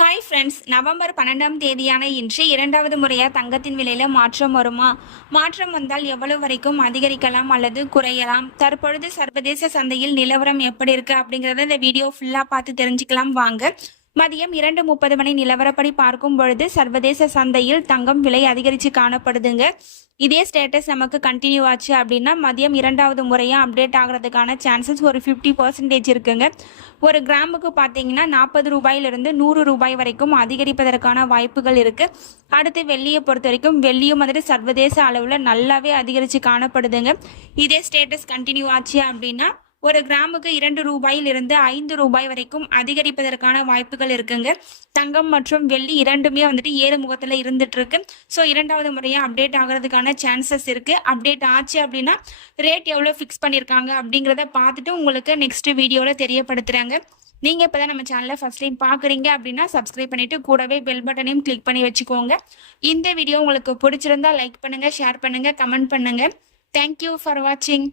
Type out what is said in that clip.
Hi friends November பன்னெண்டாம் தேதியான இன்று இரண்டாவது முறையாக தங்கத்தின் விலையில் மாற்றம் வருமா? மாற்றம் வந்தால் எவ்வளவு வரைக்கும் அதிகரிக்கலாம் அல்லது குறையலாம்? தற்பொழுது சர்வதேச சந்தையில் நிலவரம் எப்படி இருக்குது அப்படிங்கிறத இந்த வீடியோ ஃபுல்லாக பார்த்து தெரிஞ்சுக்கலாம். வாங்க மதியம் இரண்டு முப்பது மணி நிலவரப்படி பார்க்கும் பொழுது சர்வதேச சந்தையில் தங்கம் விலை அதிகரித்து காணப்படுதுங்க. இதே ஸ்டேட்டஸ் நமக்கு கண்டினியூ ஆச்சு அப்படின்னா மதியம் இரண்டாவது முறையாக அப்டேட் ஆகிறதுக்கான சான்சஸ் ஒரு ஃபிஃப்டி பர்சன்டேஜ் இருக்குங்க. ஒரு கிராமுக்கு பார்த்தீங்கன்னா நாற்பது ரூபாயிலிருந்து நூறு ரூபாய் வரைக்கும் அதிகரிப்பதற்கான வாய்ப்புகள் இருக்குது அடுத்து வெள்ளியை பொறுத்த வரைக்கும் வெள்ளியும் வந்துட்டு சர்வதேச அளவில் நல்லாவே அதிகரித்து காணப்படுதுங்க. இதே ஸ்டேட்டஸ் கண்டினியூ ஆச்சு அப்படின்னா ஒரு கிராமுக்கு இரண்டு ரூபாயில் இருந்து ஐந்து ரூபாய் வரைக்கும் அதிகரிப்பதற்கான வாய்ப்புகள் இருக்குங்க. தங்கம் மற்றும் வெள்ளி இரண்டுமே வந்துட்டு ஏறு முகத்தில் இருந்துட்டு இருக்கு ஸோ இரண்டாவது முறையாக அப்டேட் ஆகிறதுக்கான சான்சஸ் இருக்கு. அப்டேட் ஆச்சு அப்படின்னா ரேட் எவ்வளோ ஃபிக்ஸ் பண்ணியிருக்காங்க அப்படிங்கிறத பார்த்துட்டு உங்களுக்கு நெக்ஸ்ட் வீடியோவில் தெரியப்படுத்துகிறாங்க நீங்கள் இப்போ தான் நம்ம சேனலை ஃபஸ்ட் டைம் பார்க்குறீங்க அப்படின்னா சப்ஸ்கிரைப் பண்ணிவிட்டு கூடவே பெல் பட்டனையும் கிளிக் பண்ணி வச்சுக்கோங்க. இந்த வீடியோ உங்களுக்கு பிடிச்சிருந்தா லைக் பண்ணுங்கள் ஷேர் பண்ணுங்கள் கமெண்ட் பண்ணுங்கள் தேங்க்யூ ஃபார் வாட்சிங்